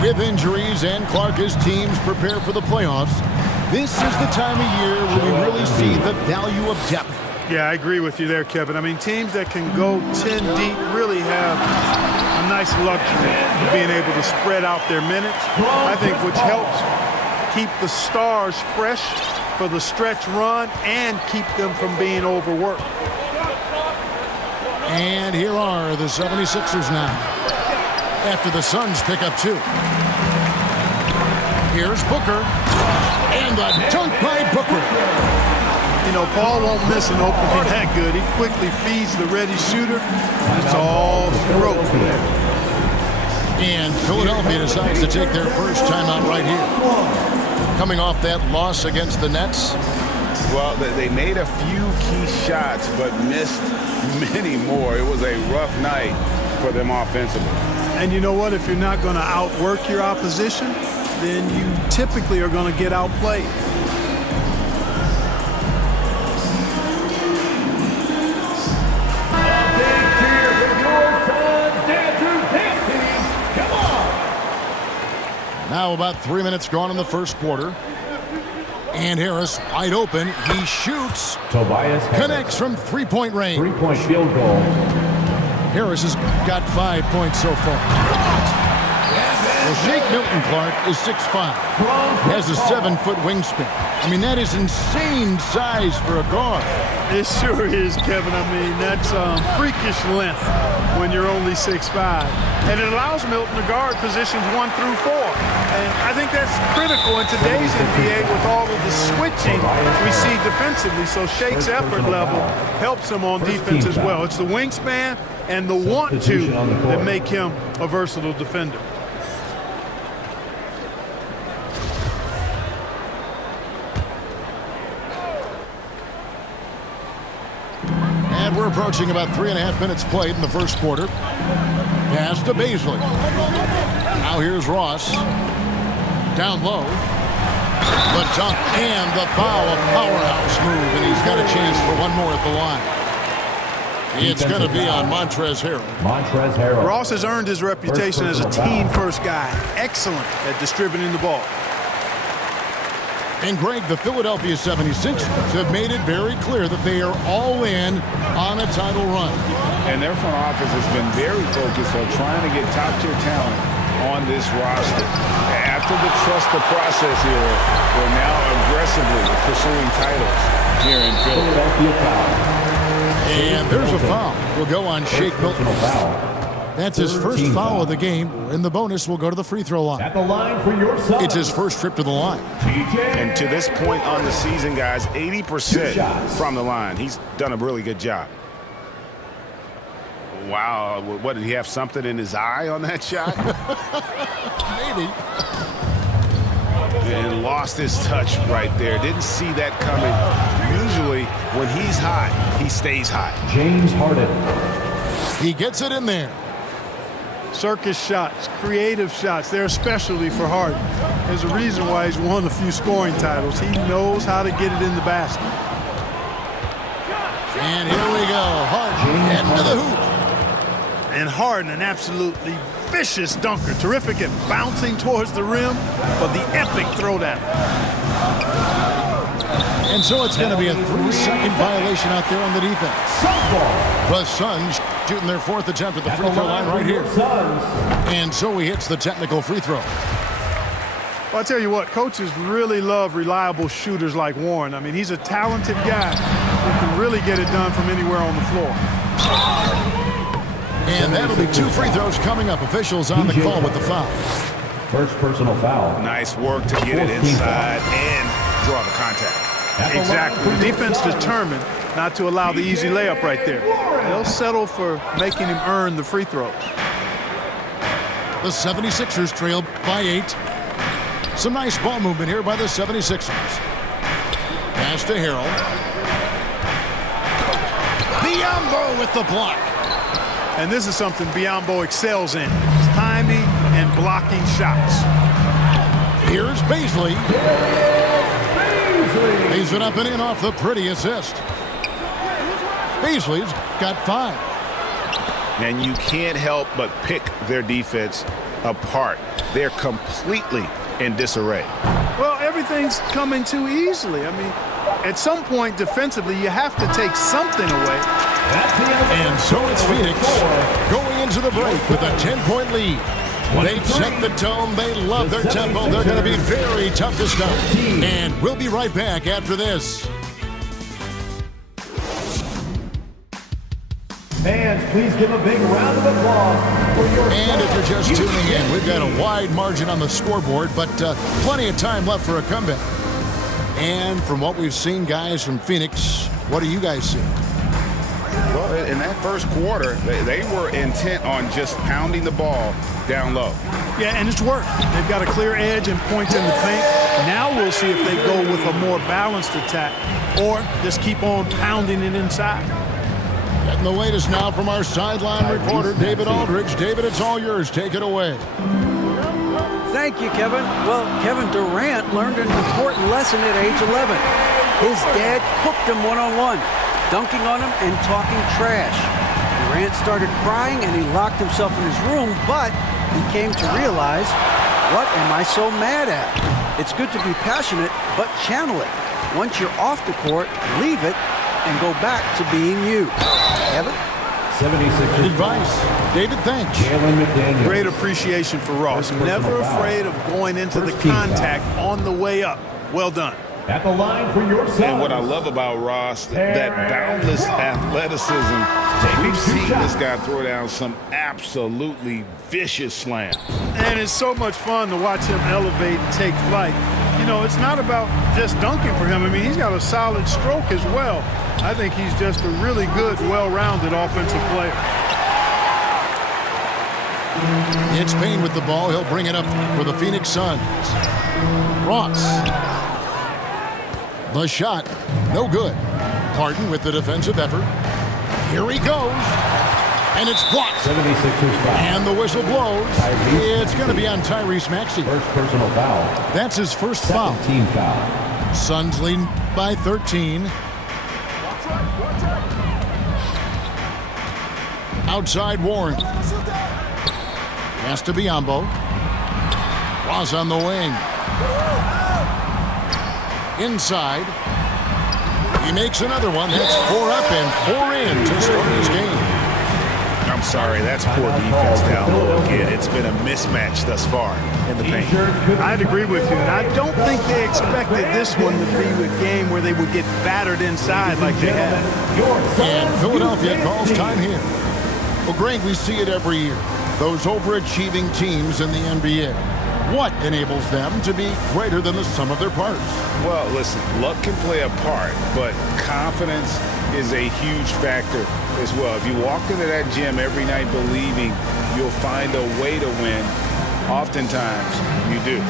With injuries and Clark as teams prepare for the playoffs, this is the time of year where we really see the value of depth. Yeah, I agree with you there, Kevin. I mean, teams that can go 10 deep really have a nice luxury of being able to spread out their minutes. I think which helps keep the stars fresh for the stretch run and keep them from being overworked. And here are the 76ers now, after the Suns pick up 2. Here's Booker, and the dunk by Booker. You know, Paul won't miss an opening that good. He quickly feeds the ready shooter. It's all throat for there. And Philadelphia decides to take their first timeout right here. Coming off that loss against the Nets. Well, they made a few key shots, but missed many more. It was a rough night for them offensively. And you know what? If you're not going to outwork your opposition, then you typically are going to get outplayed. Now about 3 minutes gone in the first quarter. And Harris wide open. He shoots. Tobias connects from three-point range. Three-point field goal. Harris has got 5 points so far. Well, Shake Milton Clark is 6'5". Has a 7-foot wingspan. I mean, that is insane size for a guard. It sure is, Kevin. I mean, that's freakish length when you're only 6'5". And it allows Milton to guard positions 1 through 4. And I think that's critical in today's NBA with all of the switching we see defensively. So Shake's effort level helps him on defense as well. It's the wingspan and the want-to that make him a versatile defender. And we're approaching about 3.5 minutes played in the first quarter. Pass to Bazley. Now here's Ross. Down low. The dunk and the foul. A powerhouse move, and he's got a chance for one more at the line. It's going to be on Montrezl Harrell. Ross has earned his reputation as a team-first guy. Excellent at distributing the ball. And Greg, the Philadelphia 76ers have made it very clear that they are all in on a title run. And their front office has been very focused on trying to get top-tier talent on this roster. After the trust the process era, they're now aggressively pursuing titles here in Philadelphia. And there's a foul. Will go on Shake Milton. That's his first foul of the game. In the bonus, we'll go to the free throw line. At the line for your son. It's his first trip to the line. And to this point on the season, guys, 80% from the line. He's done a really good job. Wow, what, did he have something in his eye on that shot? Maybe. And lost his touch right there. Didn't see that coming. Usually, when he's hot, he stays hot. James Harden. He gets it in there. Circus shots, creative shots. They're a specialty for Harden. There's a reason why he's won a few scoring titles. He knows how to get it in the basket. And here we go. Harden into the hoop. And Harden, an absolutely vicious dunker. Terrific at bouncing towards the rim, but the epic throwdown. And so it's going to be a 3-second violation out there on the defense. The Suns shooting their 4th attempt at the free throw line right here. And so he hits the technical free throw. Well, I tell you what, coaches really love reliable shooters like Warren. I mean, he's a talented guy who can really get it done from anywhere on the floor. And that'll be 2 free throws coming up. Officials on the call with the foul. First personal foul. Nice work to get it inside and draw the contact. Exactly. The defense determined not to allow the easy layup right there. They'll settle for making him earn the free throws. The 76ers trail by 8. Some nice ball movement here by the 76ers. Pass to Harrell. Biyombo with the block. And this is something Biyombo excels in. Timing and blocking shots. Here's Bazley. Lays it up and in off the pretty assist. Bazley's got 5. And you can't help but pick their defense apart. They're completely in disarray. Well, everything's coming too easily. I mean, at some point defensively, you have to take something away. And so it's Phoenix going into the break with a 10-point lead. They've set the tone. They love their tempo. They're going to be very tough to stop. And we'll be right back after this. Fans, please give a big round of applause for your... And if you're just tuning in, we've got a wide margin on the scoreboard, but plenty of time left for a comeback. And from what we've seen, guys, from Phoenix, what do you guys see? Well, in that first quarter, they were intent on just pounding the ball down low. Yeah, and it's worked. They've got a clear edge and points in the paint. Now we'll see if they go with a more balanced attack or just keep on pounding it inside. Getting the latest now from our sideline reporter, David Aldridge. David, it's all yours. Take it away. Thank you, Kevin. Well, Kevin Durant learned an important lesson at age 11. His dad cooked him one-on-one, dunking on him and talking trash. Durant started crying and he locked himself in his room, but he came to realize, what am I so mad at? It's good to be passionate, but channel it. Once you're off the court, leave it and go back to being you. Kevin? 76ers. Advice. David, thanks. Jalen McDaniels. Great appreciation for Ross. Never afraid of going into the contact on the way up. Well done. At the line for your side. And what I love about Ross, that boundless athleticism. We've seen this guy throw down some absolutely vicious slams. And it's so much fun to watch him elevate and take flight. You know, it's not about just dunking for him. I mean, he's got a solid stroke as well. I think he's just a really good, well-rounded offensive player. It's Payne with the ball. He'll bring it up for the Phoenix Suns. Ross. The shot, no good. Harden with the defensive effort. Here he goes. And it's blocked. 76ers foul. And the whistle blows. It's going to be on Tyrese Maxey. First personal foul. That's his first foul. Team foul. Suns lead by 13. Outside Warren. Pass to Biyombo. Ross on the wing. Inside. He makes another one. That's 4 up and 4 in to start his game. I'm sorry, that's poor defense down low again. It's been a mismatch thus far in the paint. I'd agree with you, and I don't think they expected this one to be a game where they would get battered inside like they had. And Philadelphia calls time here. Well, Greg, we see it every year. Those overachieving teams in the NBA. What enables them to be greater than the sum of their parts? Well, listen, luck can play a part, but confidence is a huge factor as well. If you walk into that gym every night believing you'll find a way to win, oftentimes you do.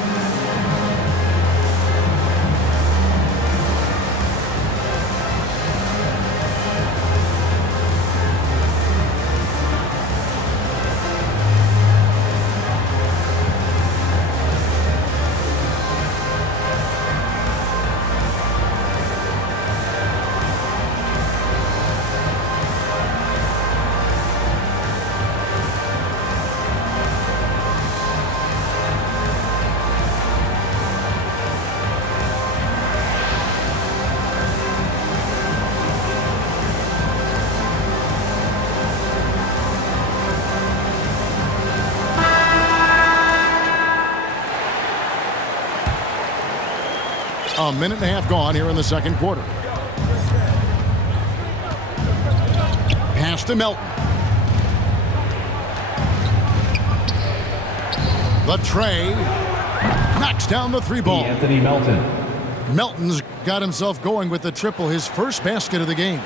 A minute and a half gone here in the second quarter. Pass to Melton. The tray. Knocks down the three ball. Anthony Melton. Melton's got himself going with the triple, his first basket of the game.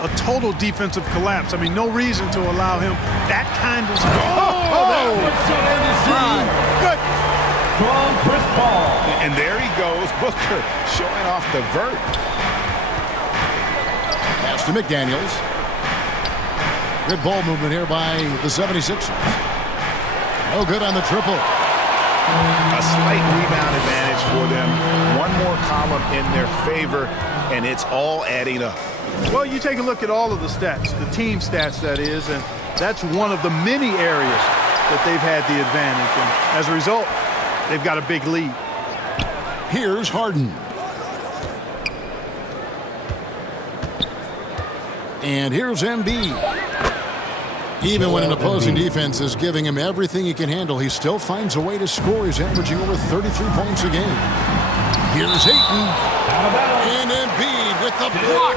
A total defensive collapse. I mean, no reason to allow him that kind of... that was something to see. Good. From Chris Paul. And there he goes, Booker, showing off the vert. Pass to McDaniels. Good ball movement here by the 76ers. No good on the triple. A slight rebound advantage for them. One more column in their favor, and it's all adding up. Well, you take a look at all of the stats, the team stats, that is, and that's one of the many areas that they've had the advantage. And as a result, they've got a big lead. Here's Harden. And here's Embiid. Even when an opposing defense is giving him everything he can handle, he still finds a way to score. He's averaging over 33 points a game. Here's Ayton. And Embiid with the block.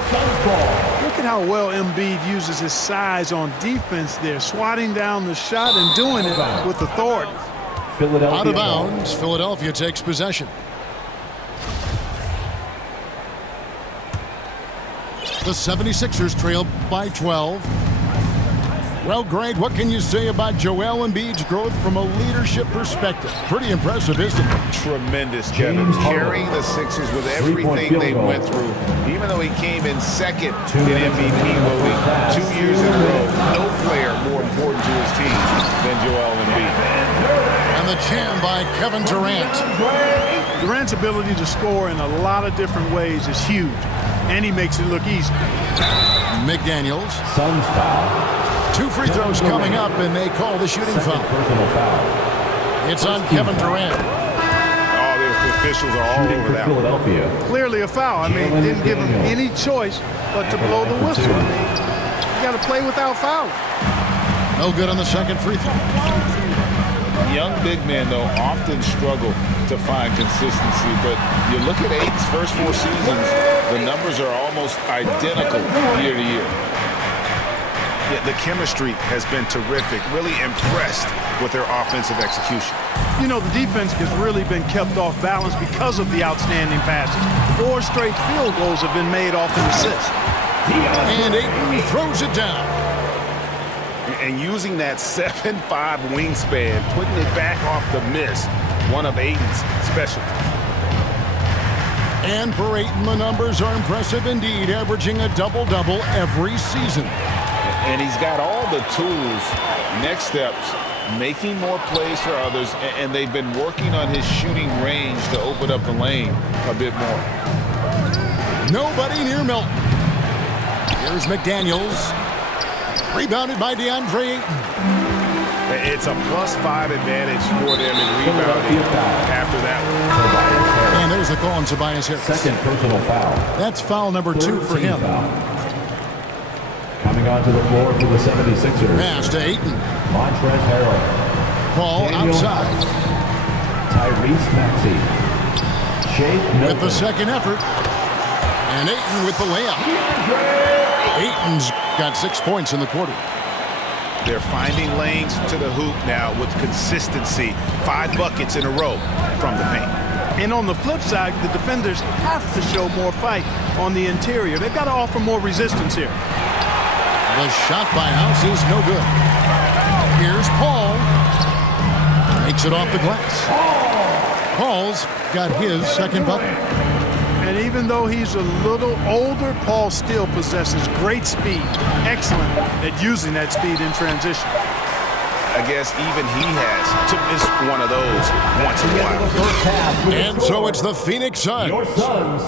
Look at how well Embiid uses his size on defense there, swatting down the shot and doing it with authority. Out of bounds, Philadelphia takes possession. The 76ers trail by 12. Well, Greg, what can you say about Joel Embiid's growth from a leadership perspective? Pretty impressive, isn't it? Tremendous, Kevin. Carrying the Sixers with everything they went through. Even though he came in second in MVP voting 2 years in a row, no player more important to his team than Joel Embiid. And the jam by Kevin Durant. Durant's ability to score in a lot of different ways is huge, and he makes it look easy. McDaniels. Suns foul. 2 free throws coming up, and they call the shooting foul. Personal foul. It's on Kevin Durant. All the officials are all over that one. Philadelphia. Clearly a foul. I mean, didn't give him any choice but to blow the whistle. I mean, you got to play without fouling. No good on the second free throw. Young big men, though, often struggle to find consistency, but you look at Ayton's first 4 seasons, the numbers are almost identical year to year. Yeah, the chemistry has been terrific. Really impressed with their offensive execution. You know, the defense has really been kept off balance because of the outstanding passes. 4 straight field goals have been made off an assist. And Ayton throws it down. And using that 7'5" wingspan, putting it back off the miss, one of Ayton's specialties. And for Ayton, the numbers are impressive indeed, averaging a double-double every season. And he's got all the tools. Next steps, making more plays for others, and they've been working on his shooting range to open up the lane a bit more. Nobody near Milton. Here's McDaniels. Rebounded by DeAndre Ayton. It's a +5 advantage for them in rebounding after that one. And there's the call on Tobias Harris. Second personal foul. That's foul number 2 for him. Foul. Coming onto the floor for the 76ers. Pass to Ayton. Montrezl Harrell. Ball Daniel outside. Tyrese Maxey. Shake Milton. With the second effort. And Ayton with the layup. Ayton's got 6 points in the quarter. They're finding lanes to the hoop now with consistency. 5 buckets in a row from the paint. And on the flip side, the defenders have to show more fight on the interior. They've got to offer more resistance here. The shot by House is no good. Here's Paul. Makes it off the glass. Paul's got his second bucket. And even though he's a little older, Paul still possesses great speed. Excellent at using that speed in transition. I guess even he has to miss one of those once in a while. And so it's the Phoenix Suns. Your Suns